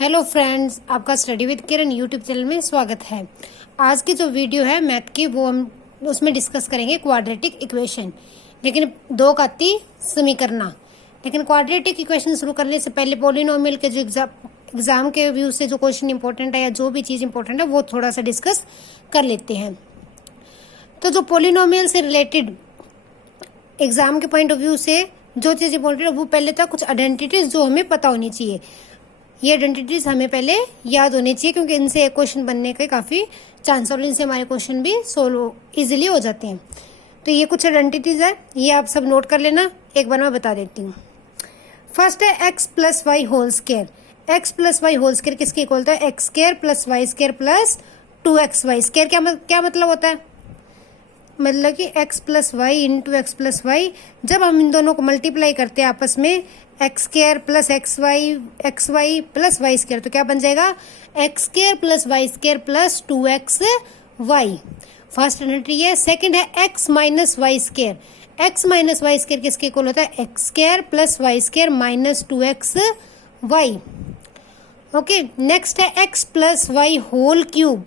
Hello friends, आपका study with Kiran YouTube channel में स्वागत है। आज की जो वीडियो है मैथ की, वो हम उसमें डिस्कस करेंगे क्वाड्रेटिक इक्वेशन, लेकिन दो घाती समीकरण। लेकिन क्वाड्रेटिक इक्वेशन शुरू करने से पहले पॉलिनोमियल के जो एग्जाम के व्यू से जो क्वेश्चन इंपॉर्टेंट है या जो भी चीज़ इंपॉर्टेंट है वो थोड़ा सा डिस्कस कर लेते हैं। तो जो पॉलिनोमियल से रिलेटेड एग्जाम के पॉइंट ऑफ व्यू से जो चीज़ इंपॉर्टेंट है वो पहले तो कुछ आइडेंटिटीज जो हमें पता होनी चाहिए। ये आइडेंटिटीज हमें पहले याद होनी चाहिए क्योंकि इनसे एक क्वेश्चन बनने के काफ़ी चांस और इनसे हमारे क्वेश्चन भी सोल्व इजीली हो जाते हैं। तो ये कुछ आइडेंटिटीज है, ये आप सब नोट कर लेना, एक बार मैं बता देती हूँ। फर्स्ट है x plus y whole square. X plus y whole square किसके इक्वल होता है? X square plus y square plus 2xy square. क्या मतलब होता है? मतलब कि x plus y into x plus y, जब हम इन दोनों को मल्टीप्लाई करते हैं आपस में, x square plus x y plus y square, तो क्या बन जाएगा? X square plus y square plus 2xy। First identity है। सेकंड है x minus y square. X minus y square किसके इक्वल होता है? X square plus y square minus 2xy। Okay, next है x plus y whole cube.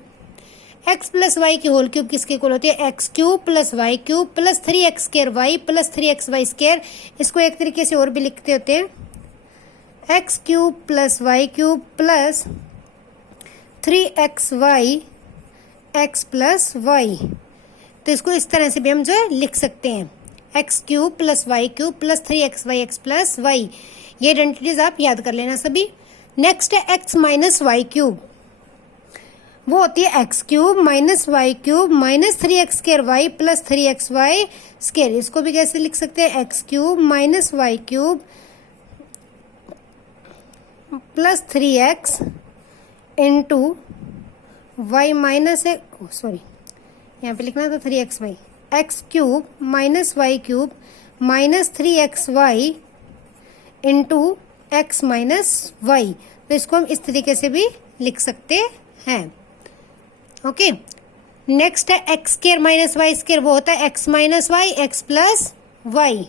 X plus y की whole cube किसके equal होती है? X cube plus y cube plus 3x square y plus 3xy square. इसको एक तरीके से और भी लिखते होते हैं, x cube plus y cube plus 3xy x plus y. तो इसको इस तरह से भी हम जो है लिख सकते हैं, x cube plus y cube plus 3xy x plus y. ये आइडेंटिटीज आप याद कर लेना सभी। नेक्स्ट है एक्स माइनस वाई क्यूब, वो होती है x cube minus y cube minus 3x square y plus 3xy square. इसको भी कैसे लिख सकते हैं? X cube minus y cube plus 3x into y minus यहाँ पे लिखना था 3xy। X cube minus y cube minus 3xy into x minus y. तो इसको हम इस तरीके से भी लिख सकते हैं। ओके, नेक्स्ट है x square minus y square, वो होता है x minus y x plus y.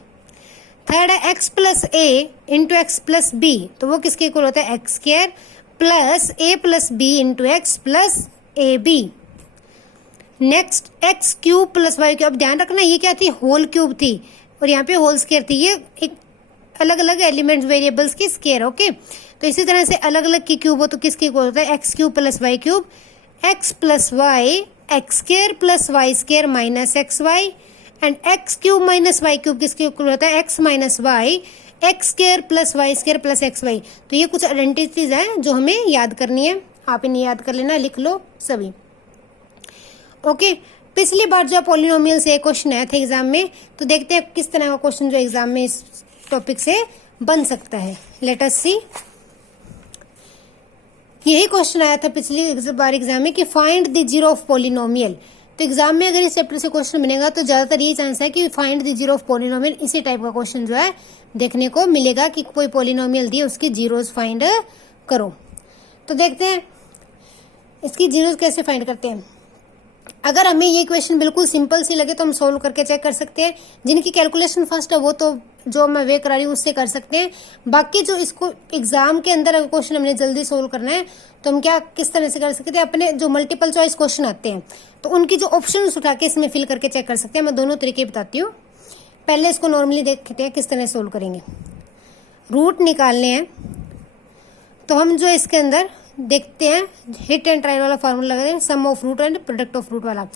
Third है x plus a into x plus b, तो वो किसके इक्वल होता है? X square plus a plus b into x plus a b. Next x cube plus y cube. अब ध्यान रखना, ये क्या थी? होल क्यूब थी और यहाँ पे होल स्क्वायर थी। ये एक अलग अलग एलिमेंट्स वेरिएबल्स की स्क्वायर। ओके, तो इसी तरह से अलग अलग की क्यूब हो तो किसके इक्वल होता है? X cube plus y cube x plus y x square plus y square minus x y. And x cube minus y cube किसके इक्वल होता है? X minus y x square plus y square plus x y. तो ये कुछ identities हैं जो हमें याद करनी है, आप इन्हें याद कर लेना, लिख लो सभी। ओके, पिछली बार जो पॉलिनोमियल से क्वेश्चन आया था एग्जाम में, तो देखते हैं किस तरह का क्वेश्चन जो एग्जाम में इस टॉपिक से बन सकता है। लेट अस सी। यही क्वेश्चन आया था पिछली बार एग्जाम में कि find the zero of polynomial. तो एग्जाम में अगर इस चैप्टर से क्वेश्चन बनेगा तो ज्यादातर यही चांस है कि find the zero of polynomial, इसी टाइप का क्वेश्चन जो है देखने को मिलेगा कि कोई पॉलिनोमियल दिए उसकी जीरोस फाइंड करो। तो देखते हैं इसकी जीरोस कैसे फाइंड करते हैं। अगर हमें ये क्वेश्चन बिल्कुल सिंपल सी लगे तो हम सोल्व करके चेक कर सकते हैं। जिनकी कैलकुलेशन फर्स्ट है वो तो जो मैं वे करा रही हूँ उससे कर सकते हैं। बाकी जो इसको एग्जाम के अंदर अगर क्वेश्चन हमने जल्दी सोल्व करना है तो हम किस तरह से कर सकते हैं? अपने जो मल्टीपल चॉइस क्वेश्चन आते हैं तो उनकी जो ऑप्शन उठा के इसमें फिल करके चेक कर सकते हैं। मैं दोनों तरीके बताती हूँ। पहले इसको नॉर्मली देखते हैं किस तरह सोल्व करेंगे। रूट निकालने हैं तो हम जो इसके अंदर देखते हैं हिट एंड ट्रायल वाला फार्मूला लगा दें, sum of root and product of root वाला।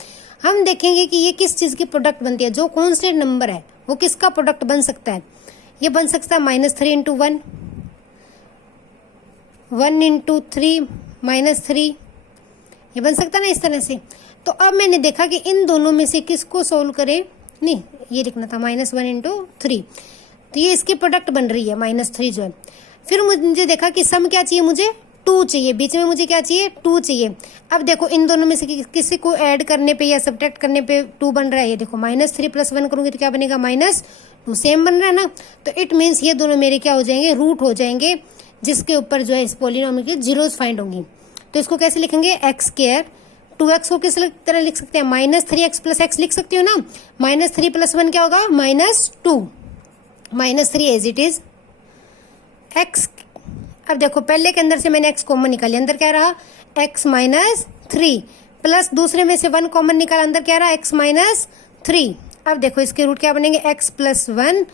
हम देखेंगे कि ये किस चीज की प्रोडक्ट बनती है। जो कांस्टेंट नंबर है वो किसका प्रोडक्ट बन सकता है? ये बन सकता है -3 इंटू 1, 1 इंटू 3 -3, ये बन सकता है ना इस तरह से। तो अब मैंने देखा कि इन दोनों में से किसको सोल्व करें। नहीं, ये लिखना था -1 इंटू 3, तो ये इसकी प्रोडक्ट बन रही है -3 जो है। फिर मुझे देखा कि सम क्या चाहिए? मुझे 2 चाहिए, बीच में मुझे क्या चाहिए? 2 चाहिए। अब देखो इन दोनों में से किसी को ऐड करने पे या सब्ट्रैक्ट करने पे 2 बन रहा है। ये देखो -3 + 1 करूंगी तो क्या बनेगा? -2, सेम बन रहा है ना। तो इट मीन्स ये दोनों मेरे क्या हो जाएंगे? रूट हो जाएंगे, जिसके ऊपर जो है इस पॉलिनोमियल की जीरोस फाइंड होंगी। तो इसको कैसे लिखेंगे? एक्स स्क्वायर 2x को किस तरह लिख सकते हैं? -3x + x लिख सकती हो ना। -3 + 1 क्या होगा? -2, -3 एज इट इज। एक्स अब देखो पहले के अंदर से मैंने x कॉमन निकाली, अंदर क्या रहा x माइनस 3 प्लस दूसरे में से 1 कॉमन निकाला, अंदर क्या रहा x माइनस 3। अब देखो इसके रूट क्या बनेंगे x प्लस 1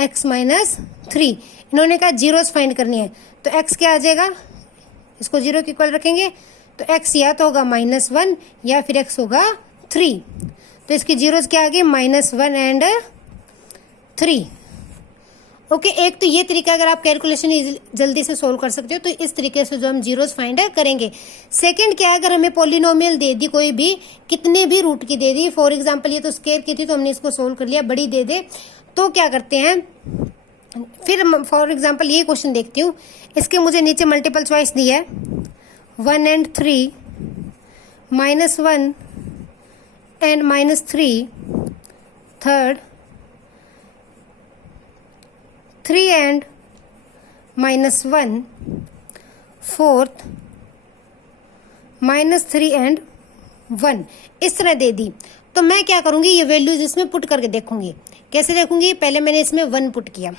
x माइनस 3। इन्होंने कहा जीरोस फाइंड करनी है, तो x क्या आ जाएगा, इसको जीरो के इक्वल रखेंगे तो x या तो होगा -1 या फिर x होगा 3। तो इसकी जीरोस क्या आ गए -1 एंड 3। ओके, एक तो ये तरीका अगर आप कैलकुलेशन जल्दी से सोल्व कर सकते हो तो इस तरीके से जो हम जीरोस फाइंड करेंगे। सेकंड क्या है, अगर हमें पॉलिनोमियल दे दी कोई भी, कितने भी रूट की दे दी, फॉर एग्जांपल ये तो स्क्वायर की थी तो हमने इसको सोल्व कर लिया, बड़ी दे दे तो क्या करते हैं, फिर फॉर एग्जांपल ये क्वेश्चन देखती हूँ, इसके मुझे नीचे मल्टीपल चॉइस दी है 1 and 3 -1 and -3, third 3 and -1, fourth -3 and 1, इस तरह दे दी। तो मैं क्या करूंगी, ये वैल्यूज इसमें पुट करके देखूंगी। कैसे देखूंगी, पहले मैंने इसमें 1 पुट किया,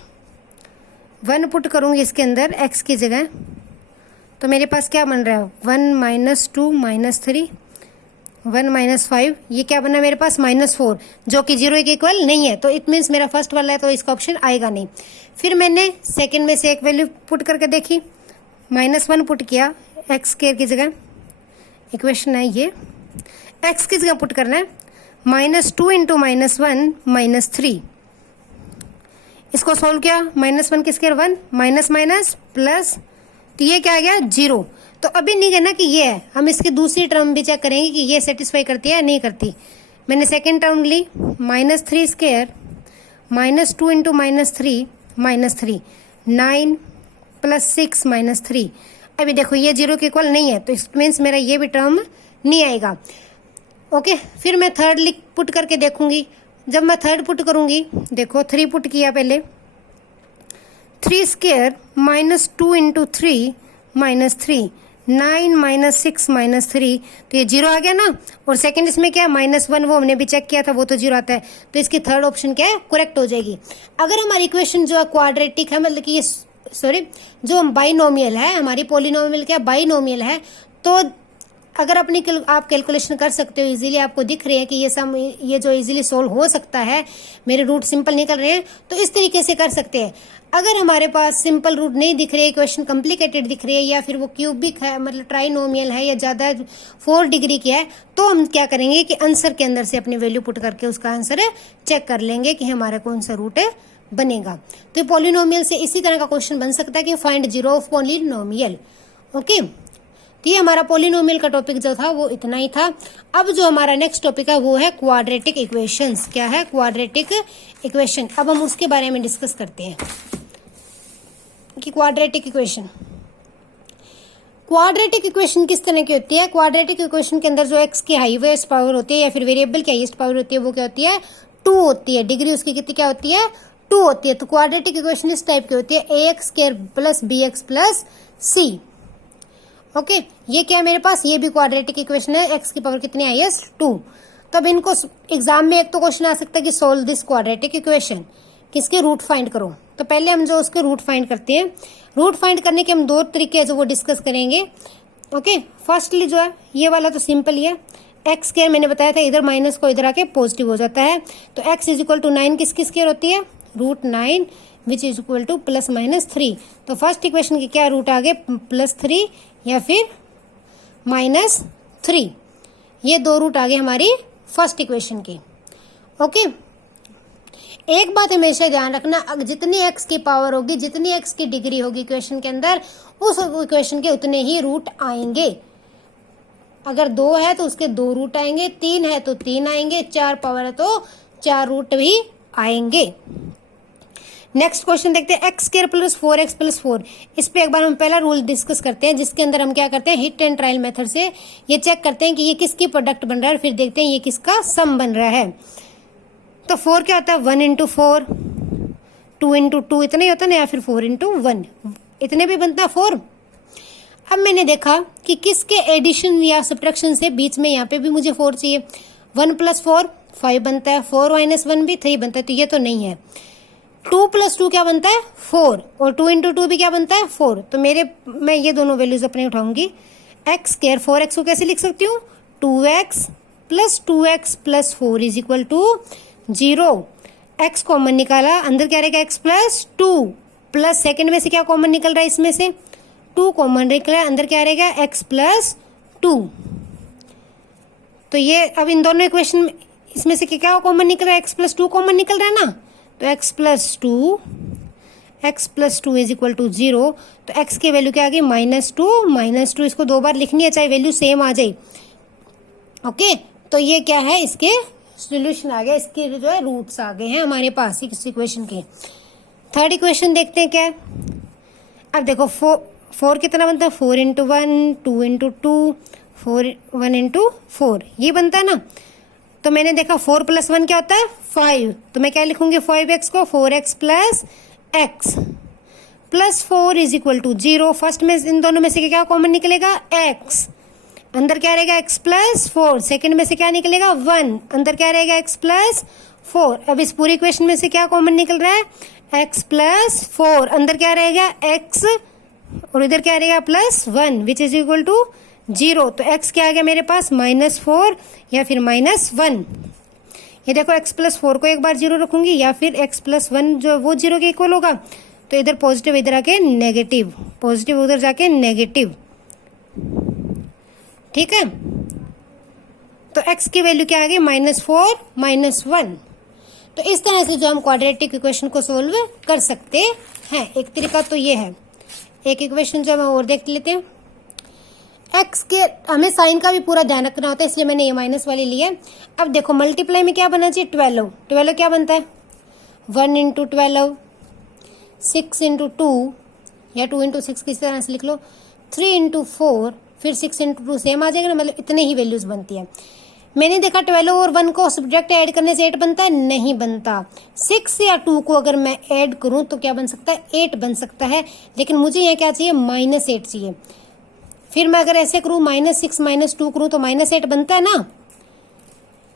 1 पुट करूंगी इसके अंदर x की जगह, तो मेरे पास क्या बन रहा है 1 -2 -3 1 -5, ये क्या बना मेरे पास -4, जो कि 0 के इक्वल नहीं है, तो इट मीन्स मेरा फर्स्ट वाला है तो इसका ऑप्शन आएगा नहीं। फिर मैंने सेकंड में से एक वैल्यू पुट करके देखी, -1 पुट किया x स्क्वायर की जगह, इक्वेशन है ये, x की जगह पुट करना है -2 इंटू -1 -3, इसको सोल्व किया, -1 की स्क्वायर 1 माइनस माइनस प्लस, तो ये क्या आ गया 0। तो अभी नहीं कहना कि ये है, हम इसकी दूसरी टर्म भी चेक करेंगे कि ये सेटिस्फाई करती है या नहीं करती। मैंने सेकेंड टर्म ली -3 स्क्वायर -2 इंटू -3 -3 9 प्लस 6 -3। अभी देखो ये 0 के इक्वल नहीं है तो इट मीन्स मेरा ये भी टर्म नहीं आएगा। ओके, फिर मैं थर्ड पुट करके देखूंगी। जब मैं थर्ड पुट करूंगी, देखो 3 पुट किया पहले, 3 स्क्वायर -2 इंटू 3 -3 9 -6 -3, तो ये 0 आ गया ना। और सेकंड इसमें क्या है -1, वो हमने भी चेक किया था, वो तो 0 आता है, तो इसकी थर्ड ऑप्शन क्या है करेक्ट हो जाएगी। अगर हमारी इक्वेशन जो है क्वाड्रेटिक है, मतलब कि ये जो बाइनोमियल है, हमारी पॉलिनोमियल क्या बाइनोमियल है, तो अगर अपनी आप कैलकुलेशन कर सकते हो इजीली, आपको दिख रहे हैं कि ये जो इजीली सोल्व हो सकता है, मेरे रूट सिंपल निकल रहे हैं, तो इस तरीके से कर सकते हैं। अगर हमारे पास सिंपल रूट नहीं दिख रहे, इक्वेशन कॉम्प्लिकेटेड दिख रही है, या फिर वो क्यूबिक है, मतलब ट्राइनोमियल है, या ज़्यादा 4 डिग्री की है, तो हम क्या करेंगे कि आंसर के अंदर से अपनी वैल्यू पुट करके उसका आंसर चेक कर लेंगे कि हमारा कौन सा रूट बनेगा। तो पॉलिनोमियल से इसी तरह का क्वेश्चन बन सकता है कि find zero of polynomial. Okay, तो ये हमारा पॉलिनोमियल का टॉपिक जो था वो इतना ही था। अब जो हमारा नेक्स्ट टॉपिक है वो है क्वाड्रेटिक इक्वेशंस। क्या है क्वाड्रेटिक इक्वेशन, अब हम उसके बारे में डिस्कस करते हैं कि क्वाड्रेटिक इक्वेशन किस तरह की होती है। क्वाड्रेटिक इक्वेशन के अंदर जो एक्स की हाईएस्ट पावर होती है या फिर वेरिएबल की हाईएस्ट पावर होती है वो क्या होती है 2 होती है। डिग्री उसकी कितनी क्या होती है 2 होती है। तो क्वाड्रेटिक इक्वेशन इस टाइप की होती है ax square plus bx plus c। Okay, ये क्या है मेरे पास, ये भी क्वाड्रेटिक इक्वेशन है, x की पावर कितनी आई है 2। तब इनको एग्जाम में एक तो क्वेश्चन आ सकता है कि सोल्व दिस क्वाड्रेटिक इक्वेशन, किसके रूट फाइंड करो। तो पहले हम जो उसके रूट फाइंड करते हैं, रूट फाइंड करने के हम 2 तरीके जो वो डिस्कस करेंगे। ओके, फर्स्टली जो है ये वाला तो सिंपल ही है, एक्स स्क्वायर मैंने बताया था इधर माइनस को इधर आके पॉजिटिव हो जाता है। तो x इज इक्वल टू 9 किसकी स्क्वायर होती है √9 विच इज इक्वल टू +-3। तो फर्स्ट इक्वेशन के क्या रूट आ गए +3 या फिर -3, ये 2 रूट आ गए हमारी फर्स्ट इक्वेशन की। ओके, एक बात हमेशा ध्यान रखना, जितनी x की पावर होगी, जितनी x की डिग्री होगी इक्वेशन के अंदर, उस इक्वेशन के उतने ही रूट आएंगे। अगर 2 है तो उसके 2 रूट आएंगे, 3 है तो 3 आएंगे, 4 पावर है तो 4 रूट भी आएंगे। नेक्स्ट क्वेश्चन देखते हैं x square plus 4x plus 4। इस पे एक बार हम पहला रूल डिस्कस करते हैं, जिसके अंदर हम क्या करते हैं हिट एंड ट्रायल मेथड से ये चेक करते हैं कि ये किसकी प्रोडक्ट बन रहा है, फिर देखते हैं ये किसका सम बन रहा है। तो 4 क्या होता है 1 इंटू 4, 2 इंटू 2 इतना ही होता है ना, या फिर 4 इंटू 1 इतने भी बनता है 4। अब मैंने देखा कि किसके एडिशन या सब्ट्रैक्शन से बीच में यहाँ पे भी मुझे 4 चाहिए। 1 + 4 5 बनता है, 4 - 1 भी 3 बनता है, तो ये तो नहीं है। 2 + 2 क्या बनता है 4, और 2 × 2 भी क्या बनता है 4। तो मैं ये दोनों वैल्यूज अपने उठाऊंगी। x², 4x को कैसे लिख सकती हूँ 2x + 2x + 4 = 0। x कॉमन निकाला, अंदर क्या रहेगा x + 2 प्लस सेकंड में से क्या कॉमन निकल रहा है, इसमें से 2 कॉमन निकला, अंदर क्या रहेगा x + 2। तो ये अब इन दोनों इक्वेशन में इसमें से क्या कॉमन निकल रहा है, x + 2 कॉमन निकल रहा है ना, तो x + 2 = 0। तो x की वैल्यू क्या आ गई -2, इसको 2 बार लिखनी है चाहे वैल्यू सेम आ जाए। ओके, तो ये क्या है, इसके सॉल्यूशन आ गया, इसके जो है रूट्स आ गए हैं हमारे पास इस इक्वेशन के। थर्ड इक्वेशन देखते हैं क्या है। अब देखो 4 कितना बनता है 4 × 1, 2 × 2, 1 × 4 ये बनता है ना। तो मैंने देखा 4 + 1 क्या होता है 5, तो मैं क्या लिखूंगी 5x को 4x + x + 4 = 0। फर्स्ट में इन दोनों में से क्या कॉमन निकलेगा x, अंदर क्या रहेगा x + 4, सेकंड में से क्या निकलेगा 1, अंदर क्या रहेगा x + 4। अब इस पूरी इक्वेशन में से क्या कॉमन निकल रहा है x + 4, अंदर क्या रहेगा x और इधर क्या रहेगा +1 = 0। तो x क्या आ गया मेरे पास -4 या फिर -1। ये देखो x + 4 को एक बार 0 रखूंगी या फिर x + 1 जो वो 0 के इक्वल होगा, तो इधर पॉजिटिव इधर आके नेगेटिव, पॉजिटिव उधर जाके नेगेटिव। ठीक है, तो x की वैल्यू क्या आ गई -4 -1। तो इस तरह से जो हम क्वाड्रेटिक इक्वेशन को सोल्व कर सकते हैं, एक तरीका तो ये है। एक इक्वेशन जो हम और देख लेते हैं। x के हमें साइन का भी पूरा ध्यान रखना होता है, इसलिए मैंने ये माइनस वाली ली है। अब देखो मल्टीप्लाई में क्या बनना चाहिए 12 क्या बनता है 1 × 12, 6 × 2 या 2 × 6 किस तरह से लिख लो, 3 × 4 फिर 6 × 2 सेम आ जाएगा ना, मतलब इतने ही वैल्यूज बनती है। मैंने देखा 12 और 1 को सब्ट्रैक्ट ऐड करने से 8 बनता है, नहीं बनता। 6 या 2 को अगर मैं ऐड करूं तो क्या बन सकता है 8 बन सकता है, लेकिन मुझे यहाँ क्या चाहिए -8 चाहिए। फिर मैं अगर ऐसे करूं -6 -2 करूं तो -8 बनता है ना।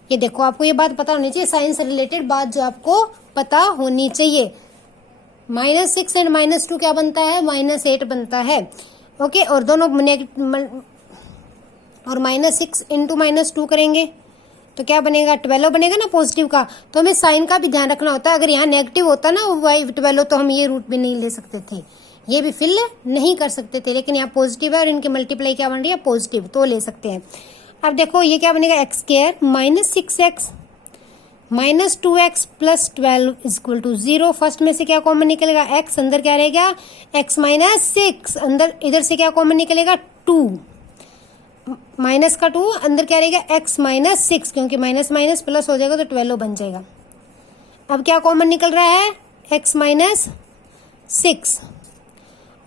ये देखो आपको ये बात पता होनी चाहिए, साइंस से रिलेटेड बात जो आपको पता होनी चाहिए। -6 एंड -2 क्या बनता है -8 बनता है। ओके, और दोनों और -6 × -2 करेंगे तो क्या बनेगा 12 बनेगा ना पॉजिटिव का। तो हमें साइन का भी ध्यान रखना होता है, अगर यहाँ नेगेटिव होता ना y12 तो हम ये रूट भी नहीं ले सकते थे, ये भी फिल नहीं कर सकते थे, लेकिन यहाँ पॉजिटिव है और इनकी मल्टीप्लाई क्या बन रही है पॉजिटिव, तो ले सकते हैं। अब देखो ये क्या बनेगा x² -6x -2x + 12 = 0। फर्स्ट में से क्या कॉमन निकलेगा x, अंदर क्या रहेगा x - 6, अंदर इधर से क्या कॉमन निकलेगा 2 माइनस का 2, अंदर क्या रहेगा x - 6, क्योंकि माइनस माइनस प्लस हो जाएगा तो 12 बन जाएगा। अब क्या कॉमन निकल रहा है x - 6।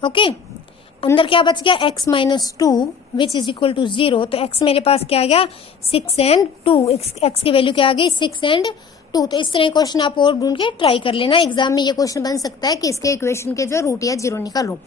ओके, अंदर क्या बच गया x - 2 = 0। तो x मेरे पास क्या आ गया 6 और 2, x की वैल्यू क्या आ गई 6 और 2। तो इस तरह क्वेश्चन आप और ढूंढ के ट्राई कर लेना, एग्जाम में ये क्वेश्चन बन सकता है कि इसके इक्वेशन के जो रूट या 0 निकालो।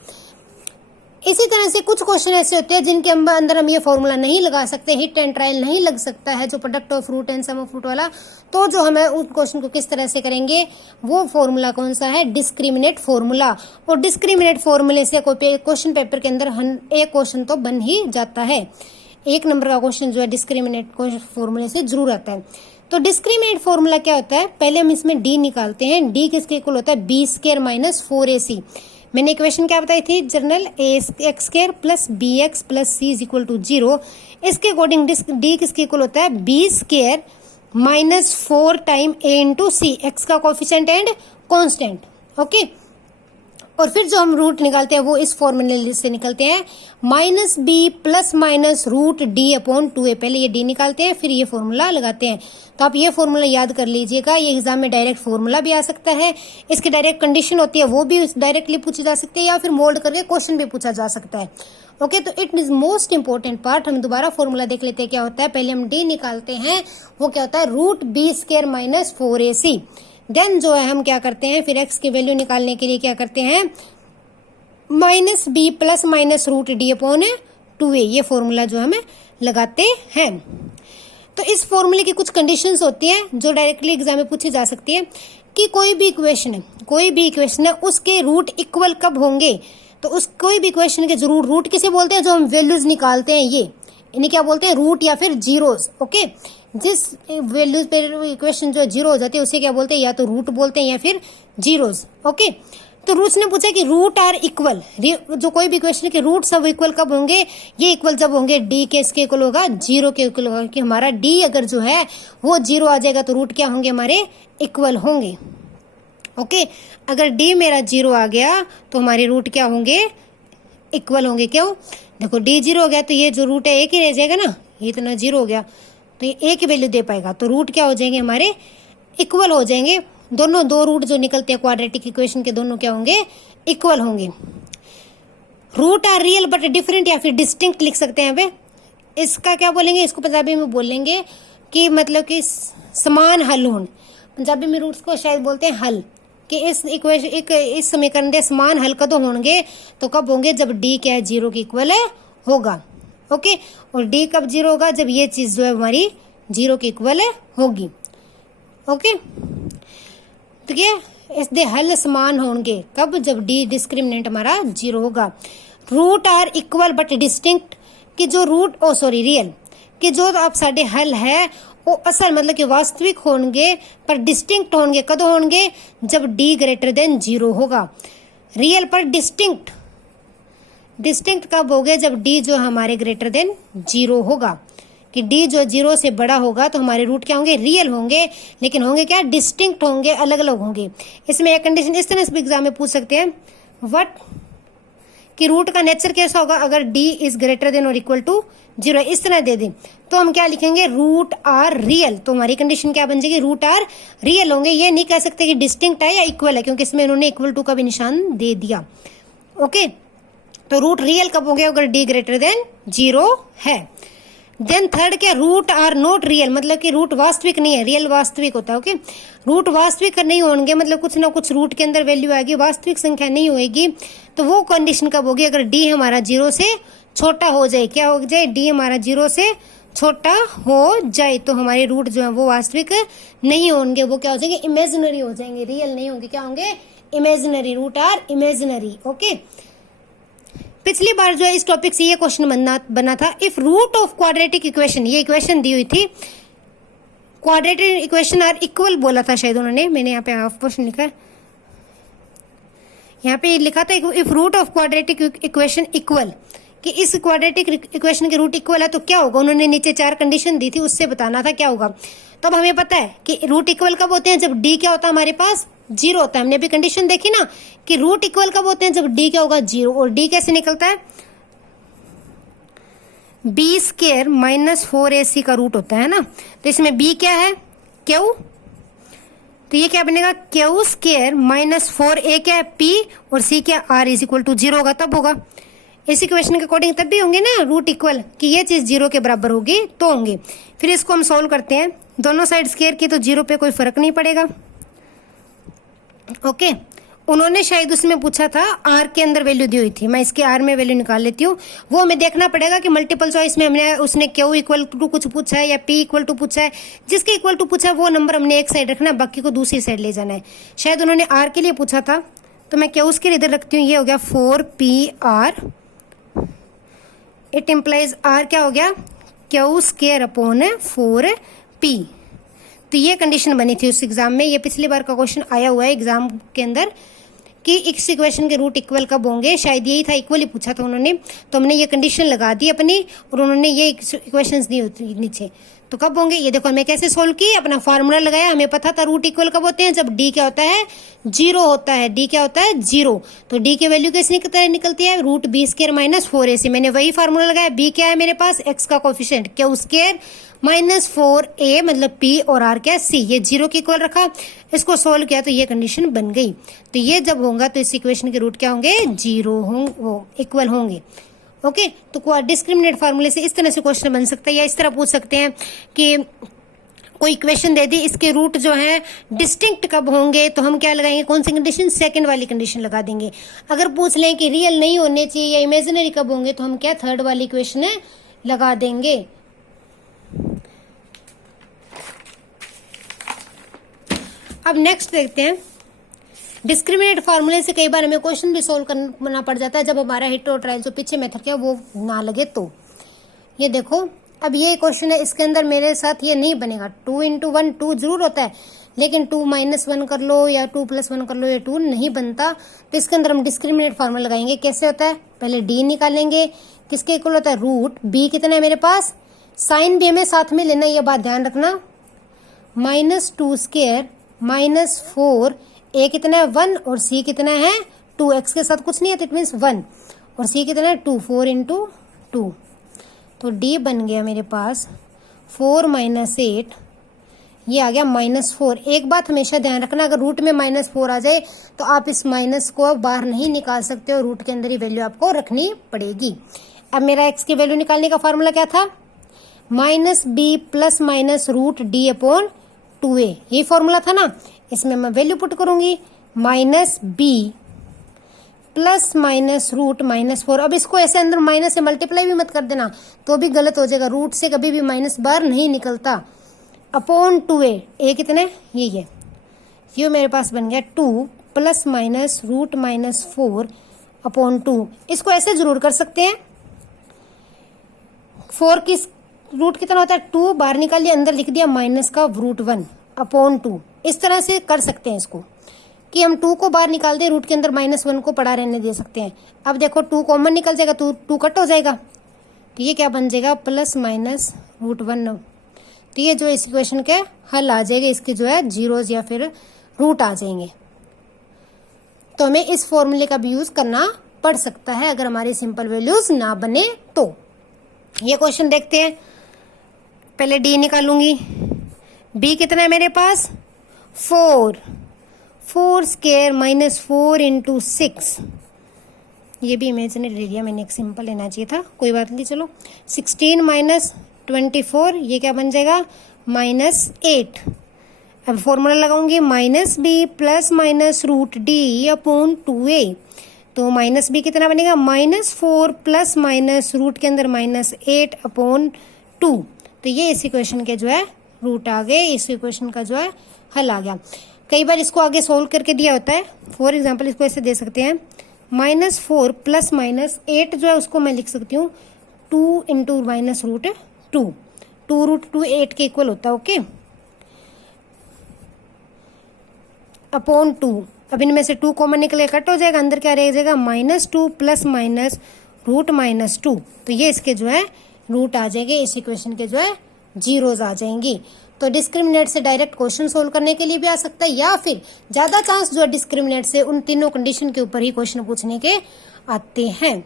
इसी तरह से कुछ क्वेश्चन ऐसे होते हैं जिनके अंदर हम ये फॉर्मूला नहीं लगा सकते, हिट एंड ट्रायल नहीं लग सकता है, जो product of fruit and sum of fruit वाला। तो जो हमें उस क्वेश्चन को किस तरह से करेंगे, वो फॉर्मूला कौन सा है डिस्क्रिमिनेट फॉर्मूला। और डिस्क्रिमिनेट फॉर्मूले से कोई क्वेश्चन पेपर के अंदर एक क्वेश्चन तो बन ही जाता है, 1 नंबर का क्वेश्चन जो है डिस्क्रिमिनेट फॉर्मूले से जरूर आता है। तो डिस्क्रिमिनेट फॉर्मूला क्या होता है, पहले हम इसमें डी निकालते हैं। डी किसके इक्वल होता है b² - 4ac। मैंने इक्वेशन क्या बताई थी जनरल, x² + bx + c = 0। इसके अकॉर्डिंग डी किसके इक्वल होता है b² - 4 time a × c, x का कोफिशिएंट एंड कांस्टेंट। ओके, और फिर जो हम रूट निकालते हैं वो इस फॉर्मूले से निकलते हैं -b ± √d/2a। पहले ये d निकालते हैं फिर ये फॉर्मूला लगाते हैं। तो आप ये फॉर्मूला याद कर लीजिएगा, ये एग्जाम में डायरेक्ट फॉर्मूला भी आ सकता है, इसकी डायरेक्ट कंडीशन होती है वो भी डायरेक्टली पूछी जा सकती है, या फिर मोल्ड करके क्वेश्चन भी पूछा जा सकता है। ओके, तो it is most important part. हम दोबारा फॉर्मूला देख लेते हैं क्या होता है। पहले हम d निकालते हैं, वो क्या होता है √b² - 4ac। देन जो है हम क्या करते हैं, फिर x की वैल्यू निकालने के लिए क्या करते हैं -b ± √d/2a, ये फॉर्मूला जो हमें लगाते हैं। तो इस फॉर्मूले की कुछ कंडीशंस होती हैं जो डायरेक्टली एग्जाम में पूछी जा सकती है। आपकी कोई भी इक्वेशन है उसके रूट इक्वल कब होंगे, तो उस कोई भी इक्वेशन के जरूर रूट किसे बोलते हैं, जो हम वैल्यूज निकालते हैं ये इन्हें क्या बोलते हैं, रूट या फिर जीरोस। ओके, जिस वैल्यूज पे इक्वेशन जो जीरो हो जाती है उसे क्या बोलते हैं, या तो रूट बोलते हैं या फिर जीरोस। ओके, तो रूट्स ने पूछा कि रूट आर इक्वल, जो कोई भी इक्वेशन के रूट सब इक्वल कब होंगे, ये इक्वल जब होंगे डी के इसके इक्वल होगा, जीरो के इक्वल होगा, कि हमारा डी अगर जो है वो जीरो आ जाएगा तो रूट क्या होंगे हमारे, इक्वल होंगे। ओके, अगर डी मेरा जीरो आ गया तो हमारे रूट क्या होंगे, इक्वल होंगे। क्यों, देखो डी जीरो हो गया तो ये जो रूट है एक ही रह जाएगा ना, ये इतना जीरो हो गया तो ये एक ही वैल्यू दे पाएगा, तो रूट क्या हो जाएंगे हमारे, इक्वल हो जाएंगे। दोनों दो रूट जो निकलते हैं क्वाड्रेटिक इक्वेशन के, दोनों क्या होंगे, इक्वल होंगे। Root are real but different या फिर डिस्टिंक्ट लिख सकते हैं। यहाँ पे इसका क्या बोलेंगे, इसको पंजाबी में बोलेंगे कि मतलब कि समान हल हों। पंजाबी में रूट्स को शायद बोलते हैं हल, कि इस इक्वेशन इस समीकरण के समान हल कदों होंगे, तो कब होंगे, जब डी क्या है जीरो के इक्वल होगा। ओके, और डी कब जीरो होगा, जब ये चीज जो है हमारी जीरो के इक्वल होगी। ओके, तो ये इसके हल समान होंगे कब, जब डी डिस्क्रिमिनेंट हमारा जीरो होगा। Root are equal but distinct, कि जो रूट रियल, कि जो आप साडे हल है वो असल मतलब कि वास्तविक होंगे पर डिस्टिंक्ट होंगे कदों होंगे, जब डी ग्रेटर देन जीरो होगा। रियल पर डिस्टिंक्ट कब हो गए, जब डी जो हमारे ग्रेटर देन जीरो होगा, कि डी जो जीरो से बड़ा होगा तो हमारे रूट क्या होंगे, रियल होंगे, लेकिन होंगे क्या, डिस्टिंक्ट होंगे, अलग अलग होंगे। इसमें एक कंडीशन इस तरह से एग्जाम में पूछ सकते हैं, व्हाट, कि रूट का नेचर कैसा होगा अगर डी इज ग्रेटर देन और इक्वल टू जीरो, इस तरह दे दें तो हम क्या लिखेंगे, रूट आर रियल। तो हमारी कंडीशन क्या बन जाएगी, रूट आर रियल होंगे। ये नहीं कह सकते कि डिस्टिंक्ट है या इक्वल है, क्योंकि इसमें इन्होंने इक्वल टू का भी निशान दे दिया। ओके, तो रूट रियल कब होंगे, अगर डी ग्रेटर देन जीरो है। देन थर्ड क्या, रूट आर नॉट रियल, मतलब कि रूट वास्तविक नहीं है, रियल वास्तविक होता है। ओके, रूट वास्तविक नहीं होंगे, मतलब कुछ ना कुछ रूट के अंदर वैल्यू आएगी, वास्तविक संख्या नहीं होगी। तो वो कंडीशन कब होगी, अगर डी हमारा जीरो से छोटा हो जाए, क्या हो जाए, डी हमारा जीरो से छोटा हो जाए, तो हमारे रूट जो है वो वास्तविक नहीं होंगे, वो क्या हो जाएंगे, इमेजिनरी हो जाएंगे, रियल नहीं होंगे, क्या होंगे, imaginary. Root are imaginary. Okay, पिछली बार जो है इस टॉपिक से ये क्वेश्चन बना था, if root of quadratic equation, ये इक्वेशन दी हुई थी, क्वाड्रेटिक इक्वेशन आर इक्वल बोला था शायद उन्होंने, मैंने यहाँ पे हाफ क्वेश्चन लिखा है, यहाँ पे लिखा था if root of quadratic equation equal, कि इस क्वाड्रेटिक इक्वेशन के रूट इक्वल है तो क्या होगा। उन्होंने नीचे 4 कंडीशन दी थी, उससे बताना था क्या होगा। तब हमें पता है कि रूट इक्वल कब होते हैं, जब डी क्या होता है हमारे पास, जीरो होता है। हमने भी कंडीशन देखी ना कि रूट इक्वल कब होते हैं, जब डी क्या होगा, जीरो। और डी कैसे निकलता है, बी स्क्वायर माइनस 4ac का रूट होता है ना। तो इसमें बी क्या है, क्यू, तो ये क्या बनेगा, क्यू स्क्वायर माइनस 4a क्या है, पी, और सी क्या, R is equal to zero होगा, तब होगा। इस इक्वेशन के अकॉर्डिंग तब भी होंगे ना रूट इक्वल, कि ये चीज जीरो के बराबर होगी तो होंगे। फिर इसको हम सॉल्व करते हैं, दोनों साइड स्क्वायर की तो जीरो पे कोई फर्क नहीं पड़ेगा। ओके, उन्होंने शायद उसमें पूछा था आर के अंदर वैल्यू दी हुई थी, मैं इसके आर में वैल्यू निकाल लेती हूँ। वो हमें देखना पड़ेगा कि मल्टीपल चॉइस में हमने उसने क्यू इक्वल टू कुछ पूछा है या पी इक्वल टू पूछा है, जिसके इक्वल टू पूछा है वो नंबर हमने एक साइड रखना है, बाकी को दूसरी साइड ले जाना है। शायद उन्होंने आर के लिए पूछा था, तो मैं क्यू के इधर रखती हूँ, ये हो गया 4pr, इट इम्प्लाइज आर क्या हो गया, क्यू स्क्वायर अपॉन 4p। तो ये कंडीशन बनी थी उस एग्जाम में, ये पिछली बार का क्वेश्चन आया हुआ है एग्जाम के अंदर, कि इस इक्वेशन के रूट इक्वल कब होंगे, शायद यही था, इक्वल ही पूछा था उन्होंने। तो हमने ये कंडीशन लगा दी अपनी, और उन्होंने ये इक्वेशंस दी होती नीचे, तो कब होंगे ये देखो। हमें कैसे सोल्व की, अपना फार्मूला लगाया, हमें पता था रूट इक्वल कब होते हैं, जब डी क्या होता है, जीरो होता है। डी क्या होता है, जीरो। तो डी की वैल्यू कैसे निकलती है, root B square minus 4ac। मैंने वही फार्मूला लगाया, बी क्या है मेरे पास, एक्स का coefficient, Q square minus 4a मतलब p और r क्या c, ये जीरो के इक्वल रखा, इसको सोल्व किया तो ये कंडीशन बन गई। तो ये जब होगा तो इस इक्वेशन के रूट क्या होंगे, जीरो होंगे, इक्वल होंगे। ओके, तो डिस्क्रिमिनेट फार्मूले से इस तरह से क्वेश्चन बन सकता है, या इस तरह पूछ सकते हैं कि कोई इक्वेशन दे दी, इसके रूट जो है डिस्टिंक्ट कब होंगे, तो हम क्या लगाएंगे, कौन सी कंडीशन, सेकंड वाली कंडीशन लगा देंगे। अगर पूछ लें कि रियल नहीं होने चाहिए या इमेजिनरी कब होंगे, तो हम क्या थर्ड वाली इक्वेशन लगा देंगे। अब नेक्स्ट देखते हैं, डिस्क्रिमिनेट फार्मूले से कई बार हमें क्वेश्चन भी सोल्व करना पड़ जाता है जब हमारा हिट और ट्रायल जो पीछे मेथड क्या वो ना लगे तो। ये देखो, अब ये क्वेश्चन है, इसके अंदर मेरे साथ ये नहीं बनेगा। 2 × 1 2 जरूर होता है, लेकिन 2 - 1 कर लो या 2 + 1 कर लो, ये 2 नहीं बनता। तो इसके अंदर हम डिस्क्रिमिनेट फार्मूला लगाएंगे। कैसे होता है, पहले डी निकालेंगे, किसके इक्वल होता है, रूट बी कितना है मेरे पास, साइन भी हमें साथ में लेना, ये बात ध्यान रखना। -2² -4, ए कितना है 1 और सी कितना है 2, एक्स के साथ कुछ नहीं है तो इट मीन्स 1 और सी कितना है 2, 4 × 2। तो डी बन गया मेरे पास 4 - 8, ये आ गया -4। एक बात हमेशा ध्यान रखना, अगर रूट में -4 आ जाए तो आप इस माइनस को बाहर नहीं निकाल सकते और रूट के अंदर ही वैल्यू आपको रखनी पड़ेगी। अब मेरा एक्स की वैल्यू निकालने का फॉर्मूला क्या था, -b ± √d/2a, ये फॉर्मूला था ना। इसमें मैं वैल्यू पुट करूंगी -b ± रूट -4। अब इसको ऐसे अंदर माइनस से मल्टीप्लाई भी मत कर देना, तो भी गलत हो जाएगा। रूट से कभी भी माइनस बाहर नहीं निकलता। अपॉन 2a, ए कितने ये मेरे पास बन गया 2 ± रूट -4 अपॉन 2। इसको ऐसे जरूर कर सकते हैं, 4 की रूट कितना होता है 2, बाहर निकालिए, अंदर लिख दिया माइनस का √1 अपॉन 2। इस तरह से कर सकते हैं इसको कि हम 2 को बाहर निकाल दें, रूट के अंदर -1 को पड़ा रहने दे सकते हैं। अब देखो 2 कॉमन निकल जाएगा तो 2 कट हो जाएगा, तो ये क्या बन जाएगा ± √1। तो ये जो इस इक्वेशन के हल आ जाएगा, इसके जो है जीरोज या फिर रूट आ जाएंगे। तो हमें इस फॉर्मूले का भी यूज करना पड़ सकता है अगर हमारी सिंपल वैल्यूज ना बने तो। ये क्वेश्चन देखते हैं, पहले डी निकालूंगी, बी कितना है मेरे पास 4 4² -4 × 6, ये भी इमेजिनरी ले लिया मैंने, एक सिंपल लेना चाहिए था, कोई बात नहीं। चलो 16 - 24, ये क्या बन जाएगा -8। अब फॉर्मूला लगाऊंगी -b ± √d/2a, तो -b कितना बनेगा -4 ± रूट के अंदर -8/2। तो ये इस इक्वेशन के जो है रूट आ गए, इस इक्वेशन का जो है हल आ गया। कई बार इसको आगे सोल्व करके दिया होता है, फॉर एग्जांपल इसको ऐसे दे सकते हैं, -4 ± 8 जो है उसको मैं लिख सकती हूँ 2 × -√2, 2√2 8 के इक्वल होता है, ओके, अपॉन 2। अब इनमें से 2 कॉमन निकले कट हो जाएगा, अंदर क्या रह जाएगा -2 ± √-2। तो ये इसके जो है रूट आ जाएंगे, इस इक्वेशन के जो है जीरोज आ जाएंगी। तो डिस्क्रिमिनेट से डायरेक्ट क्वेश्चन सोल्व करने के लिए भी आ सकता है, या फिर ज्यादा चांस जो है डिस्क्रिमिनेट से उन तीनों कंडीशन के ऊपर ही क्वेश्चन पूछने के आते हैं।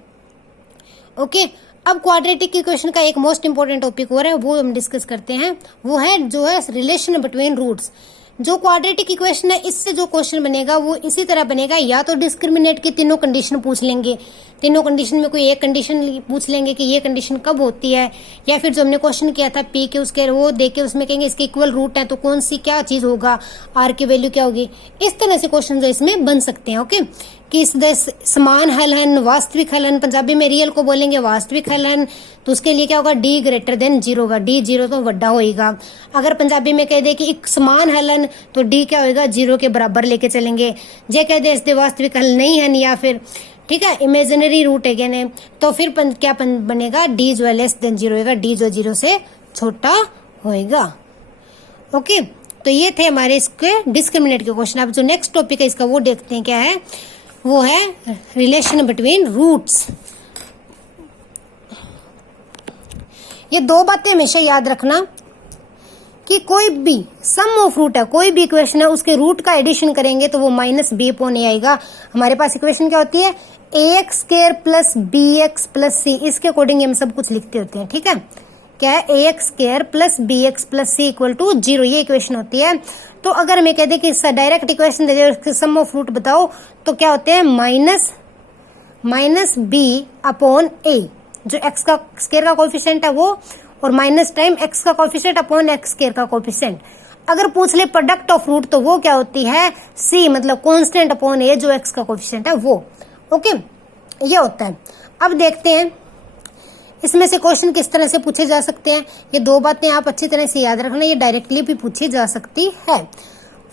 ओके, अब क्वाड्रेटिक इक्वेशन का एक मोस्ट इंपोर्टेंट टॉपिक और है, वो हम डिस्कस करते हैं, वो है जो है रिलेशन बिटवीन रूट्स। जो क्वाड्रेटिक इक्वेशन है, इससे जो क्वेश्चन बनेगा वो इसी तरह बनेगा, या तो डिस्क्रिमिनेट की तीनों कंडीशन पूछ लेंगे, तीनों कंडीशन में कोई एक कंडीशन पूछ लेंगे कि ये कंडीशन कब होती है, या फिर जो हमने क्वेश्चन किया था पी के उसके वो देख के उसमें कहेंगे इसके इक्वल रूट है तो कौन सी क्या चीज होगा, आर की वैल्यू क्या होगी। इस तरह से क्वेश्चन जो इसमें बन सकते हैं। ओके, कि समान हलन, वास्तविक हलन, पंजाबी में रियल को बोलेंगे वास्तविक हलन, तो उसके लिए क्या होगा डी > 0 होगा, डी 0 तो बड़ा होएगा। अगर पंजाबी में कह दे कि एक समान हलन तो डी क्या होएगा 0 के बराबर लेके चलेंगे। जे कह दे इसके वास्तविक हल नहीं है, या फिर ठीक है इमेजिनरी रूट है कहने, तो फिर क्या बनेगा डी जो है <0 होएगा, डी जो 0 से छोटा होएगा। ओके, तो ये थे हमारे इसके डिस्क्रिमिनेट के क्वेश्चन। अब जो नेक्स्ट टॉपिक है इसका वो देखते हैं क्या है, वो है रिलेशन बिटवीन रूट्स। ये दो बातें हमेशा याद रखना कि कोई भी सम ऑफ रूट है, कोई भी इक्वेशन है, उसके रूट का एडिशन करेंगे तो वो -b/a आएगा। हमारे पास इक्वेशन क्या होती है ax² + bx + c, इसके अकॉर्डिंग हम सब कुछ लिखते होते हैं। ठीक है, क्या है ax² + bx + c = 0, ये इक्वेशन होती है। तो अगर हमें कह दे कि डायरेक्ट इक्वेशन दे दे उसके सम ऑफ रूट बताओ, तो क्या होते हैं -b/a, जो x का स्क्वायर का कोएफिशिएंट है वो, और माइनस टाइम x का कोएफिशिएंट अपॉन x² का कोएफिशिएंट। अगर पूछ ले प्रोडक्ट ऑफ रूट तो वो क्या होती है c, मतलब कांस्टेंट अपॉन a, जो x का कोएफिशिएंट है वो। ओके, ये होता है। अब देखते हैं इसमें से क्वेश्चन किस तरह से पूछे जा सकते हैं। ये दो बातें आप अच्छी तरह से याद रखना, ये डायरेक्टली भी पूछी जा सकती है।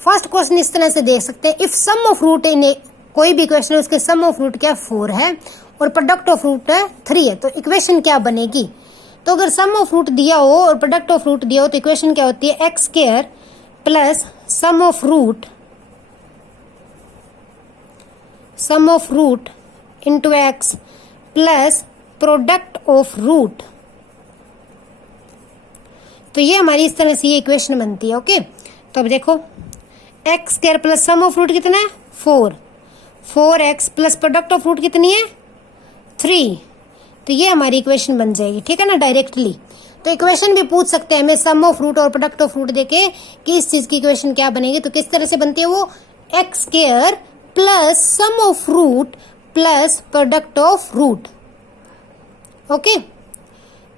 फर्स्ट क्वेश्चन इस तरह से देख सकते हैं, इफ सम ऑफ रूट इन कोई भी इक्वेशन है उसके सम ऑफ रूट क्या 4 है और प्रोडक्ट ऑफ रूट है 3 है, तो इक्वेशन क्या बनेगी। तो अगर सम ऑफ रूट दिया हो और प्रोडक्ट ऑफ रूट दिया हो तो इक्वेशन क्या होती है, x square plus sum of root into x plus product of root. तो ये हमारी इस तरह से ये इक्वेशन बनती है। ओके, तो अब देखो x square plus sum of root कितना है 4x plus product of root कितनी है 3, तो ये हमारी इक्वेशन बन जाएगी। ठीक है ना, डायरेक्टली। तो इक्वेशन भी पूछ सकते हैं हमें सम ऑफ रूट और प्रोडक्ट ऑफ रूट देके कि इस चीज की इक्वेशन क्या बनेगी। तो किस तरह से बनती है वो, x square plus sum of root plus product of root. Okay,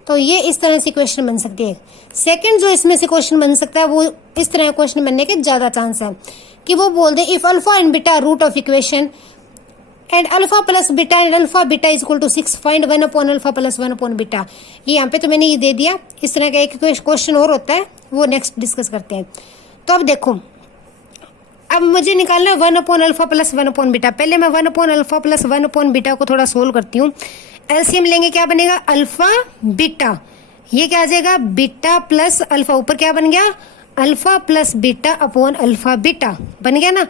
तो ये इस तरह से क्वेश्चन बन सकती है। सेकंड जो इसमें से क्वेश्चन बन सकता है वो इस तरह क्वेश्चन बनने के ज्यादा चांस है कि वो बोल दे if alpha and beta root of equation and alpha plus beta and alpha beta is equal to 6 find 1 upon alpha plus 1 upon beta. ये यहाँ पे तो मैंने ये दे दिया। इस तरह का एक क्वेश्चन और होता है, वो नेक्स्ट डिस्कस करते हैं। तो अब देखो, अब मुझे निकालना है 1 upon alpha plus 1 upon beta. पहले मैं 1 upon alpha plus 1 upon beta को थोड़ा सोल्व करती हूँ। एलसीएम लेंगे, क्या बनेगा अल्फा बीटा, ये क्या आ जाएगा बीटा प्लस अल्फा, ऊपर क्या बन गया alpha plus beta upon alpha beta बन गया ना।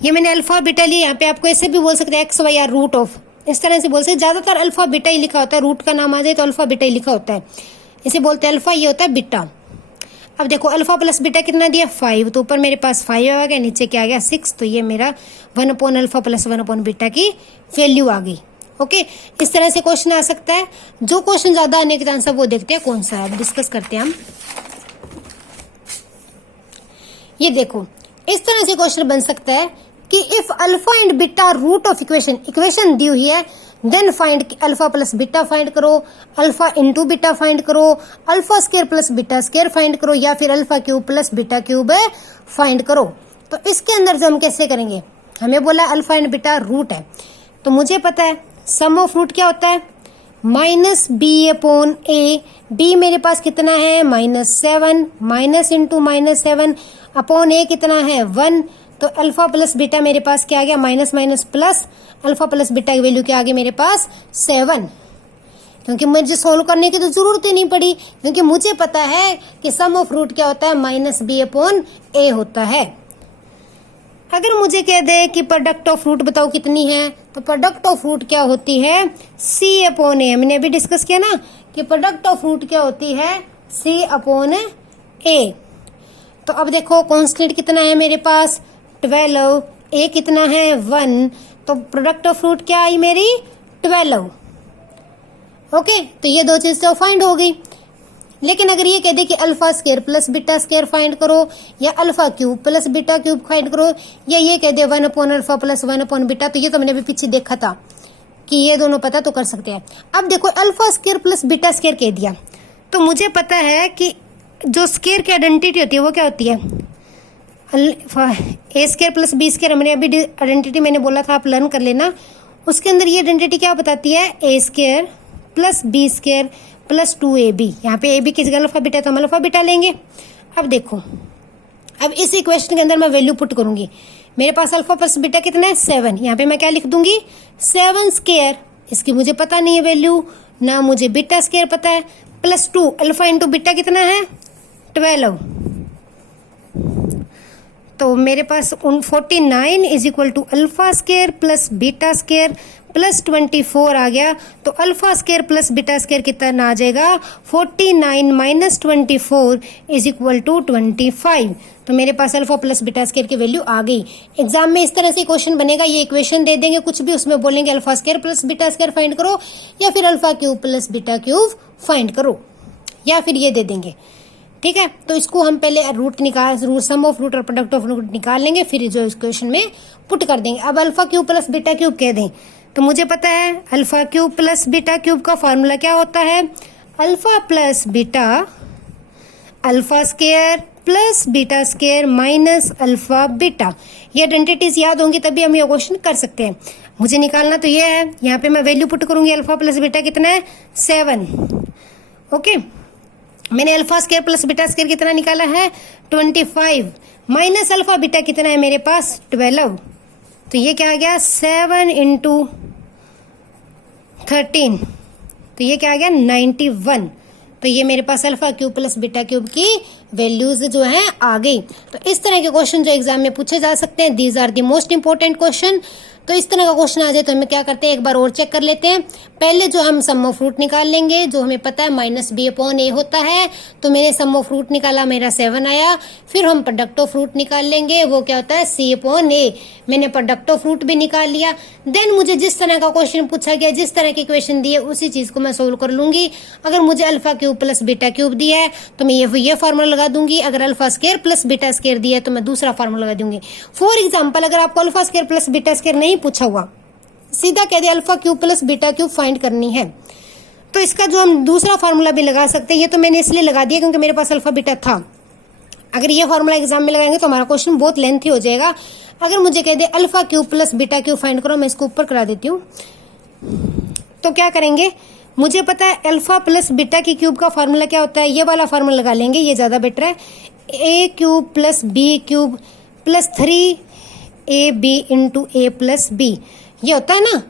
ये मैंने अल्फा बीटा लिया, यहाँ पे आपको ऐसे भी बोल सकते हैं x y are root of, इस तरह से बोल सकते। ज्यादातर अल्फा बीटा ही लिखा होता है, रूट का नाम आ जाए तो अल्फा बीटा ही लिखा होता है, इसे बोलते हैं अल्फा, ये होता है बीटा। अब देखो अल्फा प्लस बीटा कितना दिया 5, तो ऊपर मेरे पास 5 आ गया, नीचे क्या आ गया 6, तो ये मेरा 1 upon alpha plus 1 upon beta की वैल्यू आ गई। ओके, इस तरह से क्वेश्चन आ सकता है। जो क्वेश्चन ज्यादा आने के चांस है वो देखते हैं कौन सा है, अब डिस्कस करते हैं हम। ये देखो इस तरह से क्वेश्चन बन सकता है कि if alpha and beta root of equation दी हुई है, then find alpha plus beta find करो, अल्फा इंटू बीटा फाइंड करो, alpha square plus beta square find करो, या फिर alpha cube plus beta cube find करो। तो इसके अंदर से हम कैसे करेंगे, हमें बोला अल्फा एंड बीटा रूट है, तो मुझे पता है सम ऑफ रूट क्या होता है माइनस बी अपॉन ए। बी मेरे पास कितना है -7, माइनस इंटू -7 अपॉन ए कितना है 1, तो अल्फा प्लस बीटा मेरे पास क्या आ गया minus minus plus, alpha plus beta की वैल्यू क्या आ गई मेरे पास 7। क्योंकि मुझे सोल्व करने की तो जरूरत ही नहीं पड़ी, क्योंकि मुझे पता है कि सम ऑफ रूट क्या होता है माइनस बी अपॉन ए होता है। अगर मुझे कह दे कि प्रोडक्ट ऑफ रूट बताओ कितनी है, तो प्रोडक्ट ऑफ रूट क्या होती है सी अपॉन ए। हमने अभी डिस्कस किया ना कि प्रोडक्ट ऑफ रूट क्या होती है सी अपॉन ए। तो अब देखो कांस्टेंट कितना है मेरे पास 12, ए कितना है 1, तो प्रोडक्ट ऑफ रूट क्या आई मेरी 12। ओके, तो ये दो चीज तो फाइंड हो गई। लेकिन अगर ये कह दे कि alpha square plus beta square find करो, या alpha cube plus beta cube find करो, या ये कह दे 1 upon alpha plus 1 upon beta, तो ये तो मैंने अभी पीछे देखा था कि ये दोनों पता तो कर सकते हैं। अब देखो alpha square plus beta square कह दिया, तो मुझे पता है कि जो स्क्वायर की आइडेंटिटी होती है वो क्या होती है a square plus b square. हमने अभी आइडेंटिटी मैंने बोला था, आप लर्न कर लेना। उसके अंदर ये आइडेंटिटी क्या बताती है a square plus b square plus 2ab। यहाँ पे ab की जगह अल्फा बीटा, तो हम अल्फा बीटा लेंगे। अब देखो, अब इस इक्वेशन के अंदर मैं वैल्यू पुट करूंगी। मेरे पास अल्फा प्लस बीटा कितना है 7, यहाँ पे मैं क्या लिख दूंगी 7 स्क्वायर, इसकी मुझे पता नहीं है वैल्यू, ना मुझे बीटा स्क्वायर पता है, प्लस 2 अल्फा इंटू बीटा कितना है 12, तो मेरे पास 49 is equal to alpha square plus beta square plus 24 आ गया। तो alpha square plus beta square कितना आ जाएगा 49 माइनस 24 इज इक्वल टू 25। तो मेरे पास अल्फा प्लस बीटा स्क्वायर की वैल्यू आ गई। एग्जाम में इस तरह से क्वेश्चन बनेगा, ये इक्वेशन दे देंगे कुछ भी, उसमें बोलेंगे alpha square plus beta square find करो, या फिर alpha cube plus beta cube find करो, या फिर ये दे देंगे। ठीक है, तो इसको हम पहले सम ऑफ रूट और प्रोडक्ट ऑफ रूट निकाल लेंगे, फिर जो इस क्वेश्चन में पुट कर देंगे। अब alpha cube plus beta cube कह दें, तो मुझे पता है alpha cube plus beta cube का फॉर्मूला क्या होता है alpha plus beta alpha square plus beta square minus alpha beta. ये आइडेंटिटीज याद होंगी तभी हम ये क्वेश्चन कर सकते हैं। मुझे निकालना तो ये है, यहाँ पे मैं वैल्यू पुट करूंगी, अल्फा प्लस बीटा कितना है 7। ओके, मैंने alpha square plus beta square कितना निकाला है 25 माइनस अल्फा बीटा कितना है मेरे पास 12, तो ये क्या आ गया 7 इंटू 13, तो ये क्या आ गया 91। तो ये मेरे पास alpha cube plus beta cube की वैल्यूज जो है आ गई। तो इस तरह के क्वेश्चन जो एग्जाम में पूछे जा सकते हैं, these are the most important question. तो इस तरह का क्वेश्चन आ जाए तो हमें क्या करते हैं, एक बार और चेक कर लेते हैं। पहले जो हम सम ऑफ रूट निकाल लेंगे, जो हमें पता है माइनस बी अपॉन ए होता है, तो मैंने सम ऑफ रूट निकाला, मेरा 7 आया। फिर हम प्रोडक्ट ऑफ रूट निकाल लेंगे, वो क्या होता है सी अपॉन ए, मैंने प्रोडक्ट ऑफ रूट भी निकाल लिया। देन मुझे जिस तरह का क्वेश्चन पूछा गया, जिस तरह के क्वेश्चन दिए, उसी चीज को मैं सोल्व कर लूंगी। अगर मुझे alpha cube plus beta cube दिया है तो मैं ये फार्मूला लगा दूंगी, अगर alpha square plus beta square दिया है तो मैं दूसरा फार्मूला लगा दूंगी। फॉर एग्जाम्पल, अगर आपको alpha square plus beta square नहीं पूछा हुआ, सीधा कह दिया alpha cube plus beta cube find करनी है, तो इसका जो हम दूसरा फार्मूला भी लगा सकते हैं। ये तो मैंने इसलिए लगा दिया क्योंकि मेरे पास अल्फा बीटा था। अगर ये फार्मूला एग्जाम में लगाएंगे तो हमारा क्वेश्चन बहुत लेंथी हो जाएगा। अगर मुझे कह दे alpha cube plus beta cube find करो, मैं इसको ऊपर करा देती हूँ। तो क्या करेंगे, मुझे पता है अल्फा प्लस बीटा की क्यूब का फार्मूला क्या होता है, ये वाला फार्मूला लगा लेंगे, ये ज्यादा बेटर है। A cube plus b cube plus 3ab into a plus b, ये होता है ना।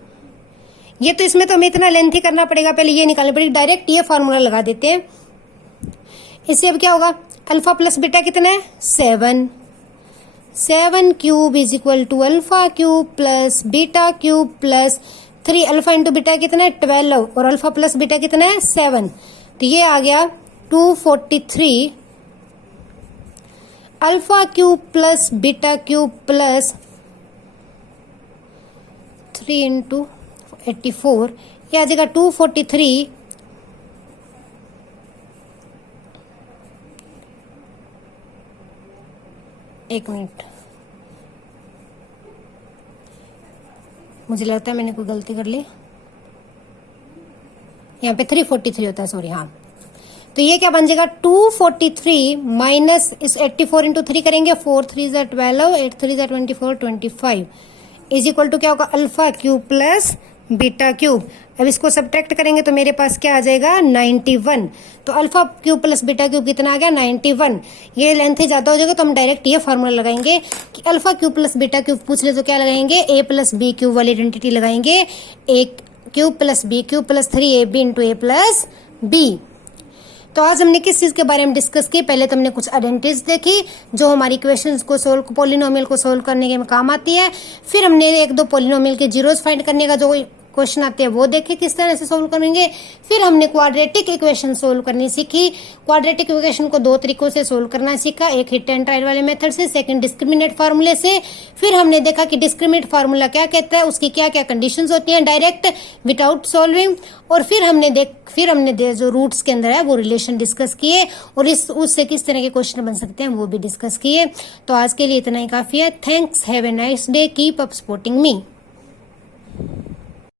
ये तो इसमें तो हमें इतना लेंथी करना पड़ेगा, पहले ये निकालना पड़ेगा। डायरेक्ट ये फार्मूला लगा देते हैं। इससे अब क्या होगा, अल्फा प्लस बीटा कितना है 7 cube is equal to alpha cube plus beta cube plus 3, alpha into beta कितना है 12 और अल्फा प्लस बीटा कितना है 7, तो ये आ गया 243 alpha cube plus beta cube plus 3 into 84, ये आ जाएगा 243 एक मिनट, मुझे लगता है मैंने कोई गलती कर ली, यहाँ पे 343 होता है, सॉरी। हाँ, तो ये क्या बन जाएगा 243 माइनस इस 84 इंटू 3 करेंगे, 4 3 ज़ा 12, 8 3 ज़ा 24, 25 इज इक्वल टू क्या होगा alpha cube plus beta cube. अब इसको सब्ट्रैक्ट करेंगे तो मेरे पास क्या आ जाएगा 91। तो alpha cube plus beta cube कितना आ गया 91। ये लेंथ ही ज्यादा हो जाएगा तो हम डायरेक्ट ये फार्मूला लगाएंगे कि alpha cube plus beta cube पूछ ले तो क्या लगाएंगे, ए प्लस बी क्यूब वाली आइडेंटिटी लगाएंगे, a cube plus b cube plus 3ab into a plus b. तो आज हमने किस चीज के बारे में डिस्कस की, पहले तो हमने कुछ आइडेंटिटीज देखी जो हमारी इक्वेशंस को सोल्व, पॉलिनोमियल को सोल्व करने के में काम आती है। फिर हमने एक दो पॉलिनोमियल के जीरोस फाइंड करने का जो क्वेश्चन आते हैं वो देखे किस तरह से सोल्व करेंगे। फिर हमने क्वाड्रेटिक इक्वेशन सोल्व करनी सीखी। क्वाड्रेटिक इक्वेशन को दो तरीकों से सोल्व करना सीखा, एक हिट एंड ट्रायल वाले मेथड से, सेकंड डिस्क्रिमिनेट फार्मूले से। फिर हमने देखा कि डिस्क्रिमिनेट फार्मूला क्या कहता है, उसकी क्या क्या कंडीशंस होती हैं डायरेक्ट विदाउट सॉल्विंग। और फिर हमने जो रूट्स के अंदर है वो रिलेशन डिस्कस किए और उससे किस तरह के क्वेश्चन बन सकते हैं वो भी डिस्कस किए। तो आज के लिए इतना ही काफी है। Thanks, have a nice day, keep up supporting me.